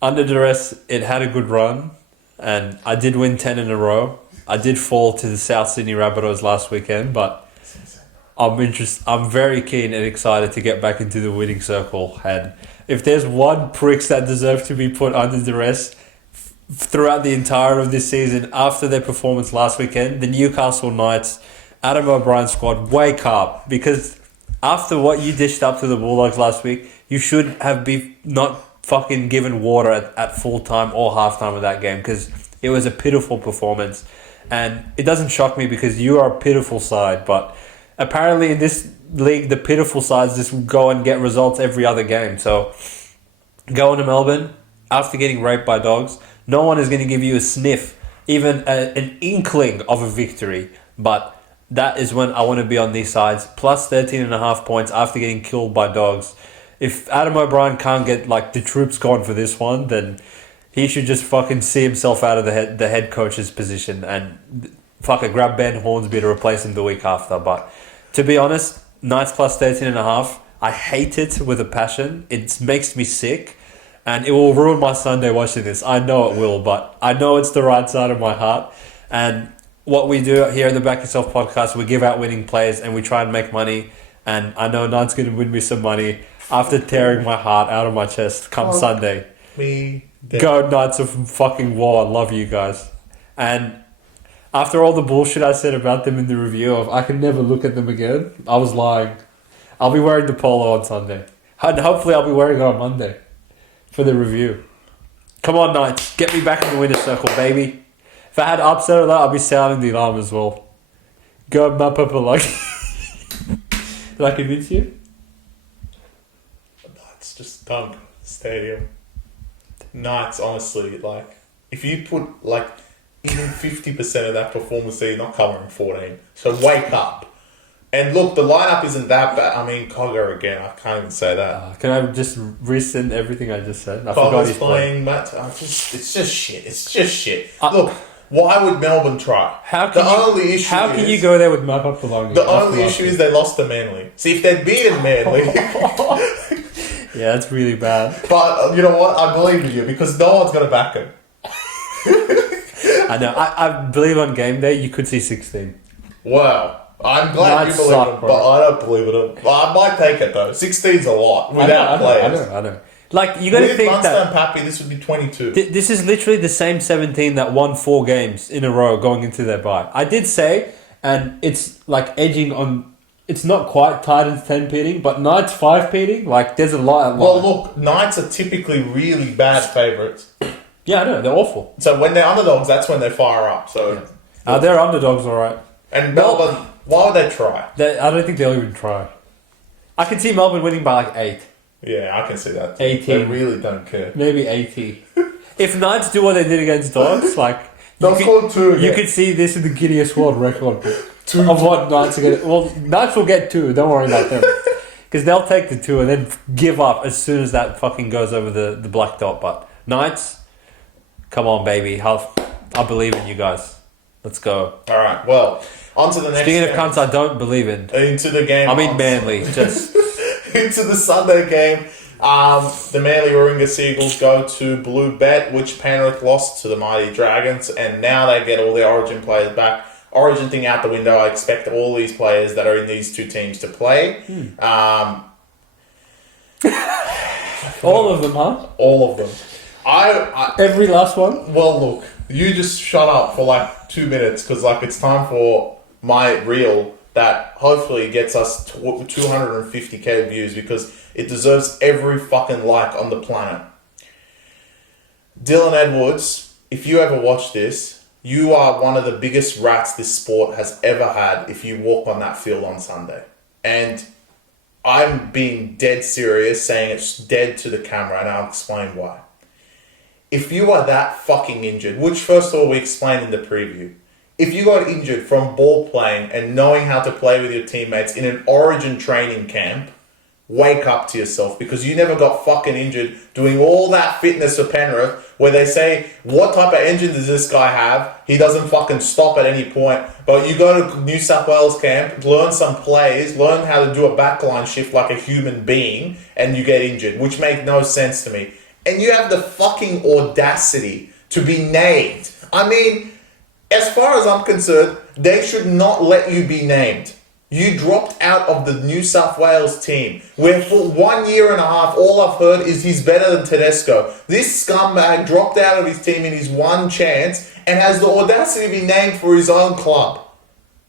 Under Duress, it had a good run, and I did win 10 in a row. I did fall to the South Sydney Rabbitohs last weekend, but I'm very keen and excited to get back into the winning circle. And if there's one pricks that deserve to be put under duress throughout the entire of this season after their performance last weekend, the Newcastle Knights, Adam O'Brien squad, wake up. Because after what you dished up to the Bulldogs last week, you should have been not fucking given water at full time or half time of that game, because it was a pitiful performance. And it doesn't shock me because you are a pitiful side, but apparently in this league, the pitiful sides just go and get results every other game. So going to Melbourne after getting raped by dogs, no one is going to give you a sniff, even an inkling of a victory. But that is when I want to be on these sides. Plus 13.5 points after getting killed by dogs. If Adam O'Brien can't get like the troops gone for this one, then he should just fucking see himself out of the head coach's position and fucking grab Ben Hornsby to replace him the week after. But to be honest, Knights plus 13.5, I hate it with a passion. It makes me sick. And it will ruin my Sunday watching this. I know it will, but I know it's the right side of my heart. And what we do here at the Back Yourself Podcast, we give out winning players and we try and make money. And I know Knight's going to win me some money after tearing my heart out of my chest come Sunday. Go Knights of fucking war. I love you guys. And after all the bullshit I said about them in the review of I can never look at them again, I was lying. I'll be wearing the polo on Sunday. And hopefully I'll be wearing it on Monday for the review. Come on, Knights. Get me back in the winner's circle, baby. If I had upset of that, I'd be sounding the alarm as well. Go Mapapalagi. Did I convince you? Knights just don't go to the stadium. Knights, honestly, like, if you put, like, even 50% of that performance there, you're not covering 14. So wake up. And look, the lineup isn't that bad. I mean, Cogger again, I can't even say that. Can I just rescind everything I just said? Cogger's playing, Matt. It's just shit. It's just shit. Look, why would Melbourne try? How can you go there with map up belonging? The only issue is they lost to Manly. See, if they'd beaten Manly... Yeah, that's really bad. But you know what? I believe in you because no one's going to back him. I know. I believe on game day you could see 16. Wow. I'm glad you believe it, but I don't believe it. I might take it though. 16's a lot without players. I know. Like, you got to think Munster that... and Pappy, this would be 22. This is literally the same 17 that won 4 games in a row going into their bye. I did say, and it's like edging on... It's not quite Titans 10 pitting, but Knights 5 pitting. Like, there's a lot. Well, look, Knights are typically really bad favourites. Yeah, I know. They're awful. So when they're underdogs, that's when they fire up. So they're underdogs, all right. And Melbourne, why would they try? I don't think they'll even try. I can see Melbourne winning by like 8. Yeah, I can see that. 18. They really don't care. Maybe 80. If Knights do what they did against Dogs, like... They'll score 2 again. You could see this in the Guinness World Record book. Of what Knights are going to... Well, Knights will get 2. Don't worry about them. Because they'll take the 2 and then give up as soon as that fucking goes over the black dot. But Knights, come on, baby. I believe in you guys. Let's go. All right, well, on to the next Speaking of cunts I don't believe in. Into the game. I mean Manly. Just... Into the Sunday game. The Manly Warringah Seagulls go to Blue Bet, which Penrith lost to the Mighty Dragons, and now they get all their Origin players back. Origin thing out the window. I expect all these players that are in these 2 teams to play. All of them, huh? All of them. Every last one? Well, look, you just shut up for like 2 minutes because like it's time for my reel that hopefully gets us 250k views because it deserves every fucking like on the planet. Dylan Edwards, if you ever watch this, you are one of the biggest rats this sport has ever had if you walk on that field on Sunday. And I'm being dead serious, saying it's dead to the camera, and I'll explain why. If you are that fucking injured, which first of all we explained in the preview, if you got injured from ball playing and knowing how to play with your teammates in an Origin training camp, wake up to yourself because you never got fucking injured doing all that fitness for Penrith where they say, what type of engine does this guy have? He doesn't fucking stop at any point. But you go to New South Wales camp, learn some plays, learn how to do a backline shift like a human being, and you get injured, which makes no sense to me. And you have the fucking audacity to be named. I mean, as far as I'm concerned, they should not let you be named. You dropped out of the New South Wales team, where for 1 year and a half, all I've heard is he's better than Tedesco. This scumbag dropped out of his team in his one chance and has the audacity to be named for his own club.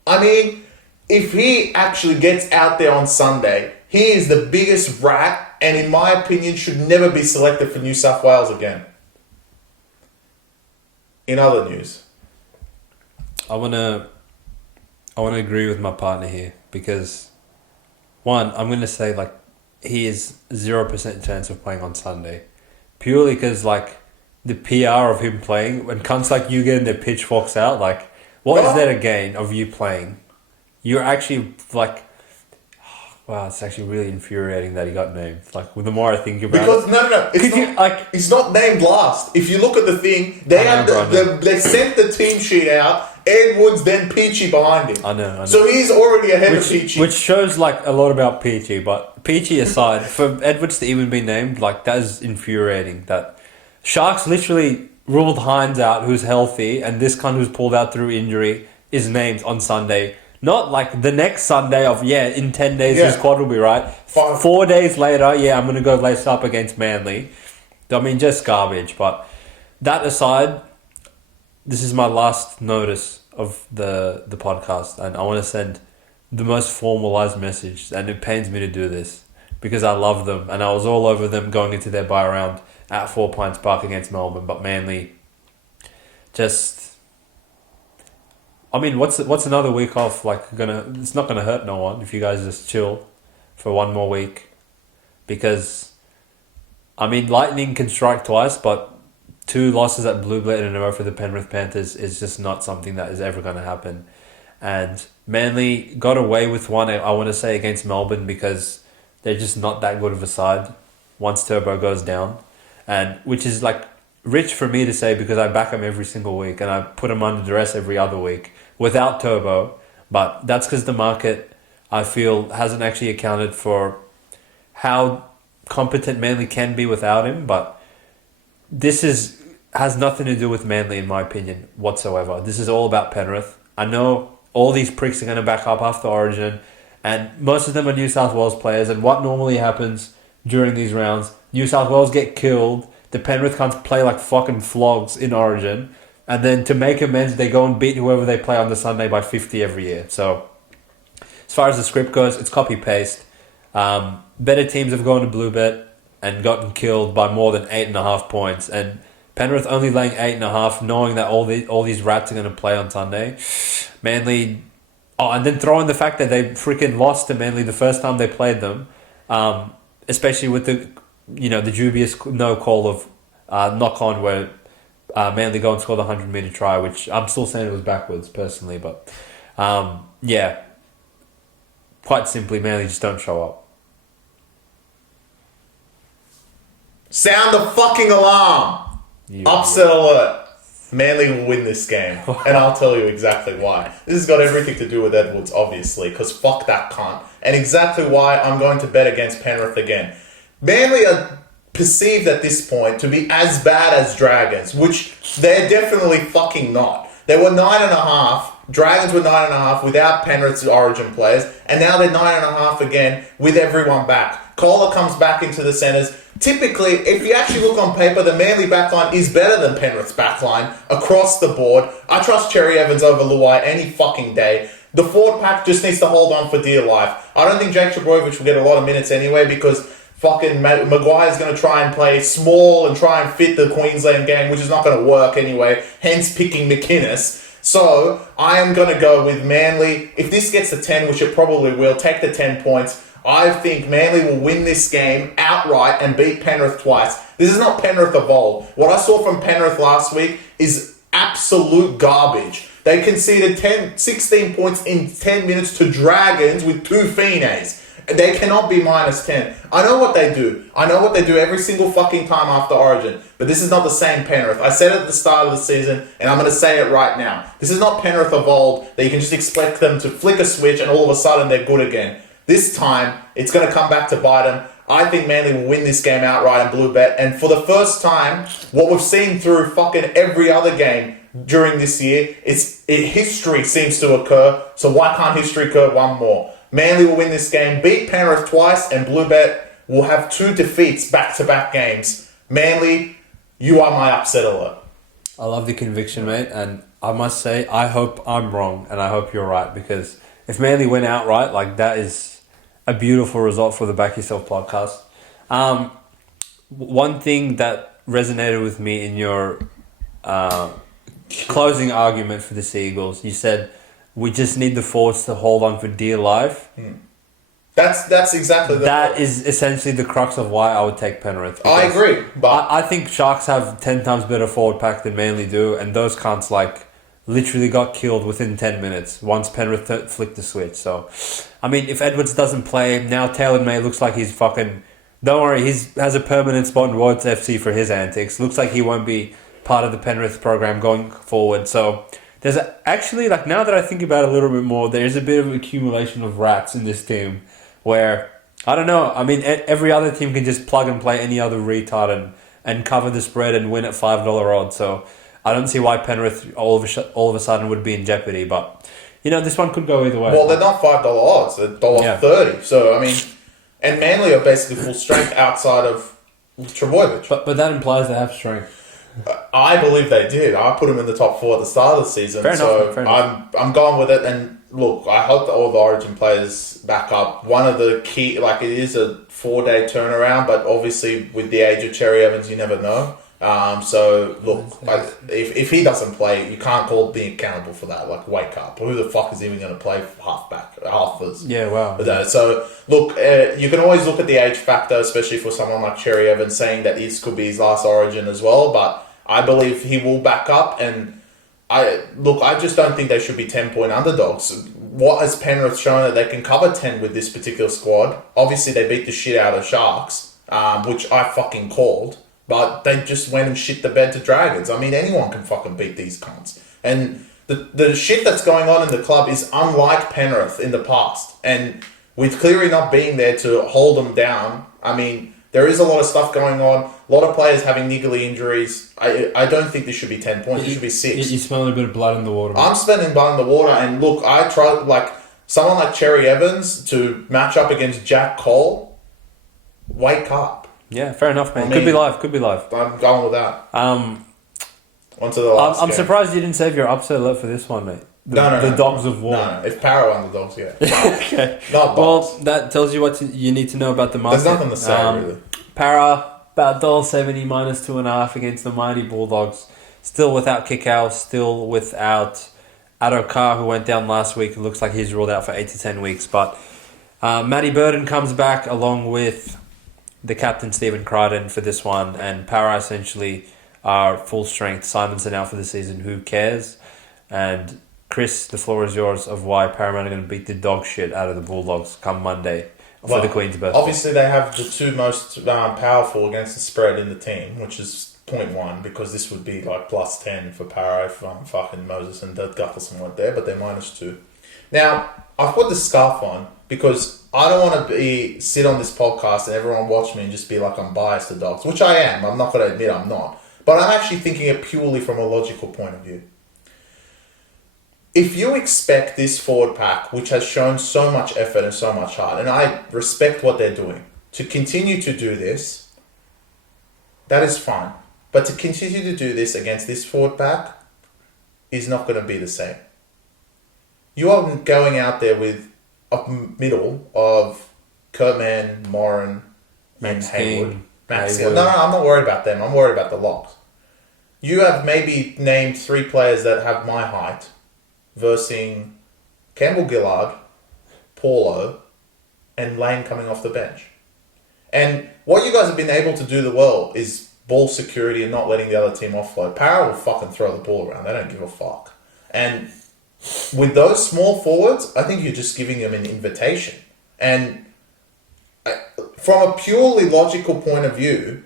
I mean, if he actually gets out there on Sunday, he is the biggest rat and, in my opinion, should never be selected for New South Wales again. In other news, I wanna agree with my partner here because, one, I'm gonna say like he is 0% chance of playing on Sunday, purely because like the PR of him playing when cunts like you getting their pitchforks out, like what is there to gain of you playing? You're actually like, wow, it's actually really infuriating that he got named. Like, the more I think about because, it... No. It's not named last. If you look at the thing, they sent the team sheet out, Ed Wood's then Peachy behind him. I know. So he's already ahead of Peachy. Which shows, like, a lot about Peachy. But Peachy aside, for Edwards to even be named, like, that is infuriating. That Sharks literally ruled Hines out, who's healthy, and this cunt who's pulled out through injury is named on Sunday. Not like the next Sunday of, in 10 days his squad will be right. 4 days later, I'm going to go lace up against Manly. I mean, just garbage. But that aside, this is my last notice of the podcast. And I want to send the most formalised message. And it pains me to do this because I love them. And I was all over them going into their bye round at 4 Pines Park against Melbourne. But Manly just... I mean, what's another week off like it's not gonna hurt no one if you guys just chill for one more week, because I mean Lightning can strike twice, but 2 losses at Blue Blade in a row for the Penrith Panthers is just not something that is ever gonna happen. And Manly got away with one, I want to say, against Melbourne because they're just not that good of a side once Turbo goes down, and which is like rich for me to say because I back him every single week and I put him under duress every other week without Turbo. But that's because the market, I feel, hasn't actually accounted for how competent Manly can be without him. But this has nothing to do with Manly, in my opinion, whatsoever. This is all about Penrith. I know all these pricks are going to back up after Origin, and most of them are New South Wales players. And what normally happens during these rounds, New South Wales get killed, the Penrith cunts play like fucking flogs in Origin, and then to make amends, they go and beat whoever they play on the Sunday by 50 every year. So, as far as the script goes, it's copy-paste. Better teams have gone to Bluebet and gotten killed by more than 8.5 points, and Penrith only laying 8.5, knowing that all these rats are going to play on Sunday. Manly... Oh, and then throw in the fact that they freaking lost to Manly the first time they played them, especially with the dubious no call of knock on where Manly go and score the 100-metre try, which I'm still saying it was backwards personally, but quite simply, Manly just don't show up. Sound the fucking alarm! Upset alert. Manly will win this game, and I'll tell you exactly why. This has got everything to do with Edwards, obviously, because fuck that cunt, and exactly why I'm going to bet against Penrith again. Manly are perceived at this point to be as bad as Dragons, which they're definitely fucking not. They were 9.5. Dragons were 9.5 without Penrith's Origin players, and now they're 9.5 again with everyone back. Kohler comes back into the centres. Typically, if you actually look on paper, the Manly backline is better than Penrith's backline across the board. I trust Cherry Evans over Luai any fucking day. The forward pack just needs to hold on for dear life. I don't think Jake Trbojevic will get a lot of minutes anyway because fucking Maguire's going to try and play small and try and fit the Queensland game, which is not going to work anyway, hence picking McInnes. So, I am going to go with Manly. If this gets to 10, which it probably will, take the 10 points. I think Manly will win this game outright and beat Penrith twice. This is not Penrith of old. What I saw from Penrith last week is absolute garbage. They conceded 16 points in 10 minutes to Dragons with 2 Fines. They cannot be minus 10. I know what they do. I know what they do every single fucking time after Origin. But this is not the same Penrith. I said it at the start of the season, and I'm going to say it right now. This is not Penrith of old that you can just expect them to flick a switch and all of a sudden they're good again. This time, it's going to come back to bite them. I think Manly will win this game outright in Blue Bet. And for the first time, what we've seen through fucking every other game, during this year. History seems to occur, so why can't history occur one more? Manly will win this game, beat Penrith twice, and Bluebet will have 2 defeats back-to-back games. Manly, you are my upset alert. I love the conviction, mate, and I must say, I hope I'm wrong, and I hope you're right, because if Manly win outright, like, that is a beautiful result for the Back Yourself podcast. One thing that resonated with me in your closing argument for the Seagulls, you said, we just need the forwards to hold on for dear life. That's exactly that is essentially the crux of why I would take Penrith. I agree, but I think Sharks have 10 times better forward pack than Manly do, and those cunts like literally got killed within 10 minutes once Penrith flicked the switch. So, I mean, if Edwards doesn't play now, Taylor May looks like he's fucking. Don't worry, he has a permanent spot in Royals FC for his antics. Looks like he won't be part of the Penrith program going forward. So. There's actually, like, now that I think about it a little bit more, there's a bit of accumulation of rats in this team where, I don't know, I mean, every other team can just plug and play any other retard and cover the spread and win at $5 odds. So I don't see why Penrith all of a sudden would be in jeopardy. But, you know, this one could go either way. Well, they're not $5 odds, they're $1.30. Yeah. So, I mean, and Manly are basically full strength outside of Trebojevic. But that implies they have strength. I believe they did. I put them in the top 4 at the start of the season. Fair enough. I'm going with it. And look, I hope that all the Origin players back up. One of the key, like, it is a 4-day turnaround, but obviously with the age of Cherry Evans, you never know. So look, if he doesn't play, you can't call being accountable for that. Like, wake up. Who the fuck is even going to play halfers? Yeah, wow. So look, you can always look at the age factor, especially for someone like Cherry Evans, saying that this could be his last Origin as well. But I believe he will back up, and I just don't think they should be 10-point underdogs. What has Penrith shown that they can cover 10 with this particular squad? Obviously, they beat the shit out of Sharks, which I fucking called, but they just went and shit the bed to Dragons. I mean, anyone can fucking beat these cunts. And the shit that's going on in the club is unlike Penrith in the past. And with Cleary not being there to hold them down, I mean, there is a lot of stuff going on. A lot of players having niggly injuries. I don't think this should be 10 points. It should be 6. You're smelling a bit of blood in the water. I'm smelling blood in the water. And look, I try, like, someone like Cherry Evans to match up against Jack Cole. Wake up. Yeah, fair enough, man. I mean, could be live. I'm going with that. On to the last I'm surprised you didn't save your upset alert for this one, mate. The Dogs of War. No. If Para underdogs, yeah. Okay. Not Dogs. Well, that tells you what you need to know about the market. There's nothing to say, really. Para, about $1.70 minus 2.5 against the mighty Bulldogs. Still without Kickow, still without Adokar, who went down last week. It looks like he's ruled out for 8 to 10 weeks. But Matty Burden comes back along with the captain, Stephen Crichton, for this one. And Para essentially are full strength. Simonson out for the season. Who cares? And Chris, the floor is yours of why Parramatta are going to beat the dog shit out of the Bulldogs come Monday for the Queen's birthday. Obviously, they have the 2 most powerful against the spread in the team, which is 0.1, because this would be like plus 10 for Para if fucking Moses and Gutherson weren't there, but they're minus 2. Now, I've put the scarf on because I don't want to sit on this podcast and everyone watch me and just be like I'm biased to Dogs, which I am. I'm not going to admit I'm not. But I'm actually thinking it purely from a logical point of view. If you expect this forward pack, which has shown so much effort and so much heart, and I respect what they're doing, to continue to do this, that is fine. But to continue to do this against this forward pack is not going to be the same. You are going out there with a middle of Kurtman, Moran, and Haywood. No, I'm not worried about them. I'm worried about the locks. You have maybe named 3 players that have my height versus Campbell Gillard, Paulo, and Lane coming off the bench. And what you guys have been able to do well is ball security and not letting the other team offload. Para will fucking throw the ball around. They don't give a fuck. And with those small forwards, I think you're just giving them an invitation. And from a purely logical point of view,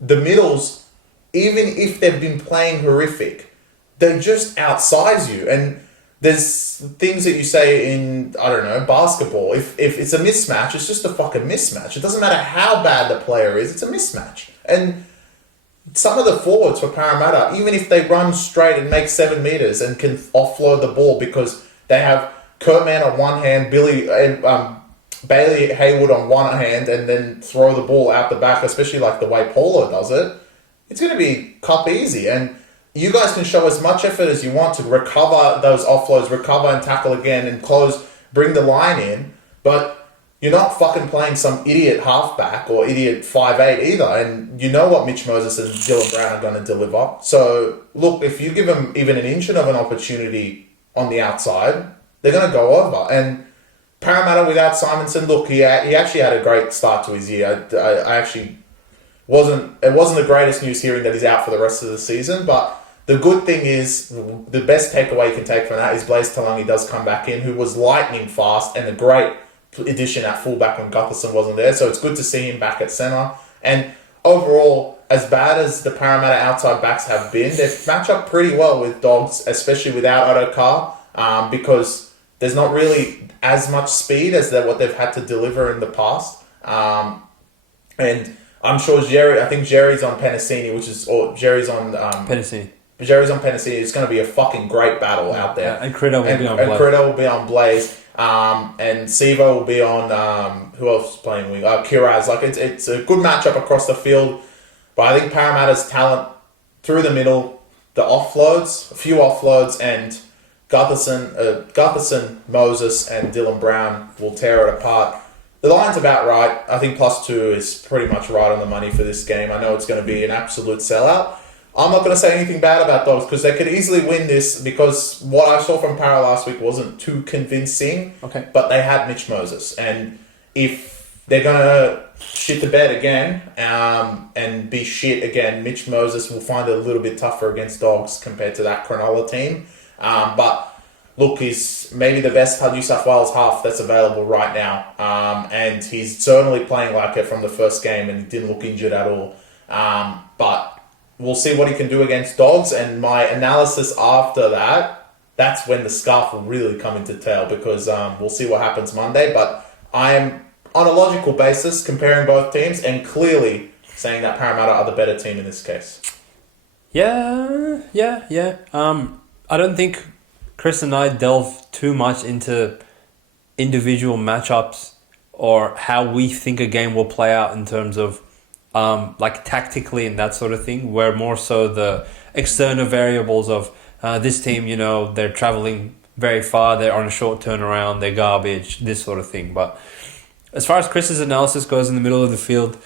the middles, even if they've been playing horrific, they just outsize you. And there's things that you say in, I don't know, basketball. If it's a mismatch, it's just a fucking mismatch. It doesn't matter how bad the player is, it's a mismatch. And some of the forwards for Parramatta, even if they run straight and make 7 meters and can offload the ball because they have Kurtman on one hand, Bailey Hayward on one hand, and then throw the ball out the back, especially like the way Paulo does it, it's going to be cup easy. And you guys can show as much effort as you want to recover those offloads, recover and tackle again and bring the line in, but you're not fucking playing some idiot halfback or idiot 5'8" either, and you know what Mitch Moses and Dylan Brown are going to deliver. So, look, if you give them even an inch of an opportunity on the outside, they're going to go over. And Parramatta without Simonson, look, he actually had a great start to his year. I actually wasn't the greatest news hearing that he's out for the rest of the season, but the good thing is, the best takeaway you can take from that is Blaise Talangi does come back in, who was lightning fast and a great addition at fullback when Gutherson wasn't there, so it's good to see him back at centre. And overall, as bad as the Parramatta outside backs have been, they match up pretty well with Dogs, especially without Otto because there's not really as much speed as what they've had to deliver in the past. And I'm sure Jerry's on Penasini, Jerry's on Penasini. Jerry's on Penasini. It's going to be a fucking great battle out there. Yeah, and Critter will be on Blaze. And Critter will be on Blaze. And Sivo will be on, who else is playing wing? Kiraz. Like, it's a good matchup across the field. But I think Parramatta's talent through the middle, the offloads, a few offloads, and Gutherson, Moses, and Dylan Brown will tear it apart. The line's about right. I think +2 is pretty much right on the money for this game. I know it's going to be an absolute sellout. I'm not going to say anything bad about Dogs because they could easily win this because what I saw from Para last week wasn't too convincing. Okay. But they had Mitch Moses. And if they're going to shit the bed again and be shit again, Mitch Moses will find it a little bit tougher against Dogs compared to that Cronulla team. But look, he's maybe the best New South Wales half that's available right now. And he's certainly playing like it from the first game and he didn't look injured at all. But we'll see what he can do against Dogs, and my analysis after that, that's when the scarf will really come into tail because we'll see what happens Monday. But I am, on a logical basis, comparing both teams and clearly saying that Parramatta are the better team in this case. Yeah. I don't think Chris and I delve too much into individual matchups or how we think a game will play out in terms of like tactically and that sort of thing, where more so the external variables of this team, they're traveling very far, they're on a short turnaround, they're garbage, this sort of thing. But as far as Chris's analysis goes in the middle of the field,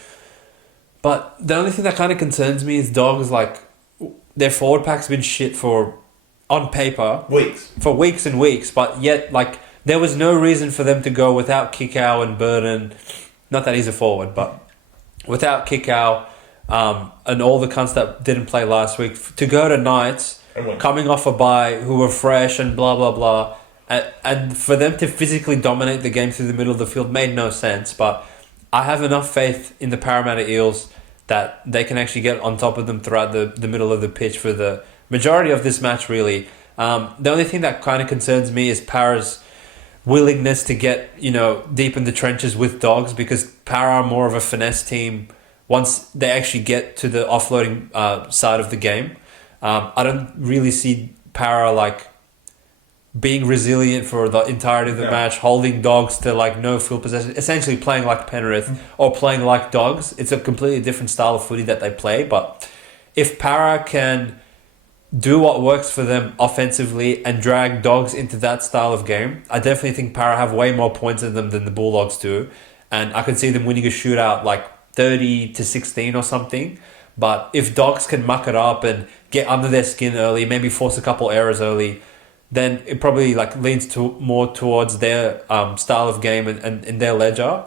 but the only thing that kind of concerns me is Dogs, like, their forward pack's been shit on paper, for weeks and weeks, but yet, like, there was no reason for them to go without Kikau and Burden. Not that he's a forward, but without Kikau and all the cunts that didn't play last week, to go to Knights, coming off a bye, who were fresh and blah, blah, blah, and for them to physically dominate the game through the middle of the field made no sense. But I have enough faith in the Parramatta Eels that they can actually get on top of them throughout the middle of the pitch for the majority of this match, really. The only thing that kind of concerns me is Para's willingness to get, deep in the trenches with Dogs, because Para are more of a finesse team once they actually get to the offloading side of the game. I don't really see Para like being resilient for the entirety of the match, holding Dogs to like no field possession, essentially playing like Penrith or playing like Dogs. It's a completely different style of footy that they play. But if Para can do what works for them offensively and drag Dogs into that style of game, I definitely think Para have way more points in them than the Bulldogs do. And I can see them winning a shootout like 30-16 or something. But if Dogs can muck it up and get under their skin early, maybe force a couple errors early, then it probably like leans more towards their style of game and their ledger.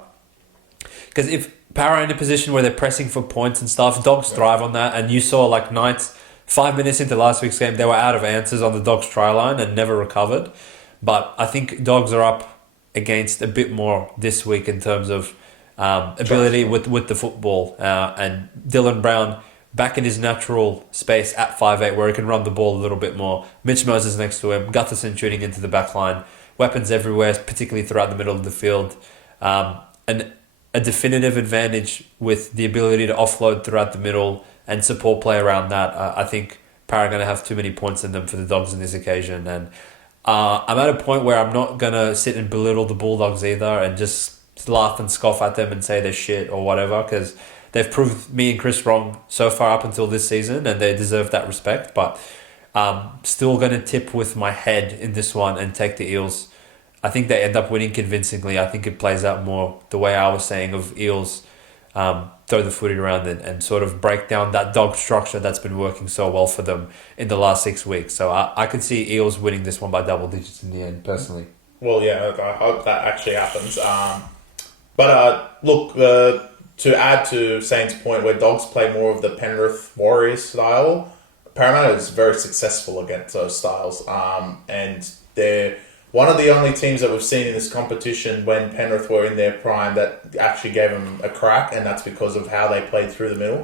Because if Para are in a position where they're pressing for points and stuff, Dogs thrive on that. And you saw like Knights, 5 minutes into last week's game, they were out of answers on the Dogs try line and never recovered. But I think Dogs are up against a bit more this week in terms of ability with the football. And Dylan Brown back in his natural space at 5'8", where he can run the ball a little bit more. Mitch Moses next to him. Gutherson shooting into the back line. Weapons everywhere, particularly throughout the middle of the field. And a definitive advantage with the ability to offload throughout the middle and support play around that. I think Para are going to have too many points in them for the Dogs on this occasion. And I'm at a point where I'm not going to sit and belittle the Bulldogs either and just laugh and scoff at them and say they're shit or whatever, because they've proved me and Chris wrong so far up until this season, and they deserve that respect. But still going to tip with my head in this one and take the Eels. I think they end up winning convincingly. I think it plays out more the way I was saying of Eels throw the footy around and sort of break down that dog structure that's been working so well for them in the last 6 weeks. So I could see Eels winning this one by double digits in the end, personally. Well, yeah, I hope that actually happens. Look, to add to Saint's point, where Dogs play more of the Penrith Warriors style, Parramatta is very successful against those styles. And they're one of the only teams that we've seen in this competition when Penrith were in their prime that actually gave them a crack, and that's because of how they played through the middle,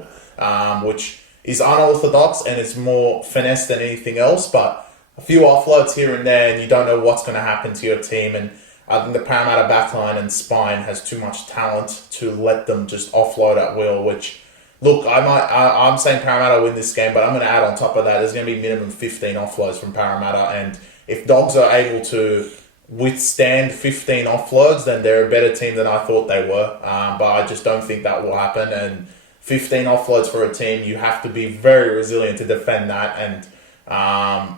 which is unorthodox and it's more finesse than anything else. But a few offloads here and there, and you don't know what's going to happen to your team. And I think the Parramatta backline and spine has too much talent to let them just offload at will, which, look, I'm saying Parramatta win this game, but I'm going to add on top of that, there's going to be minimum 15 offloads from Parramatta. And if Dogs are able to withstand 15 offloads, then they're a better team than I thought they were. But I just don't think that will happen. And 15 offloads for a team, you have to be very resilient to defend that. And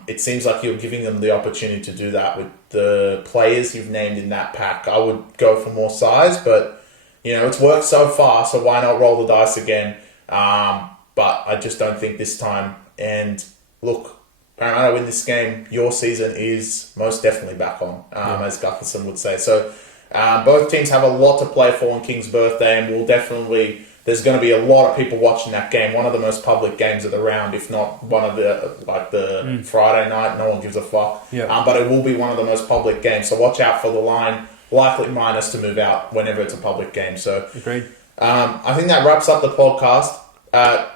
it seems like you're giving them the opportunity to do that with the players you've named in that pack. I would go for more size, but it's worked so far, so why not roll the dice again? But I just don't think this time. And look, Parramatta win this game, your season is most definitely back on, as Gutherson would say. So both teams have a lot to play for on King's birthday, and there's going to be a lot of people watching that game. One of the most public games of the round, if not one of the Friday night. No one gives a fuck. Yeah. But it will be one of the most public games. So watch out for the line. Likely minus to move out whenever it's a public game. So agreed. I think that wraps up the podcast.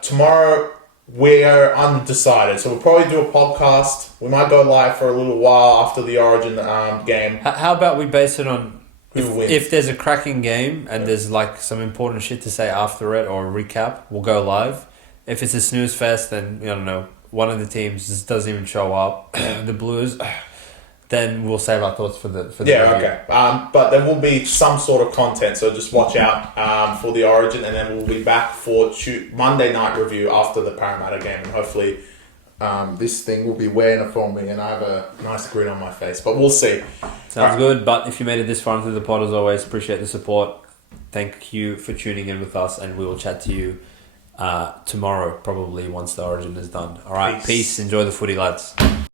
Tomorrow we're undecided, so we'll probably do a podcast. We might go live for a little while after the Origin game. How about we base it on if there's a cracking game and there's like some important shit to say after it or a recap, we'll go live. If it's a snooze fest, then I don't know, one of the teams just doesn't even show up, the Blues, then we'll save our thoughts for the review. Okay. But there will be some sort of content, so just watch out for the Origin, and then we'll be back for Monday night review after the Parramatta game, and hopefully this thing will be wearing it for me, and I have a nice grin on my face, but we'll see. Sounds good. But if you made it this far into the pod, as always, appreciate the support. Thank you for tuning in with us, and we will chat to you tomorrow, probably once the Origin is done. All right, peace. Enjoy the footy, lads.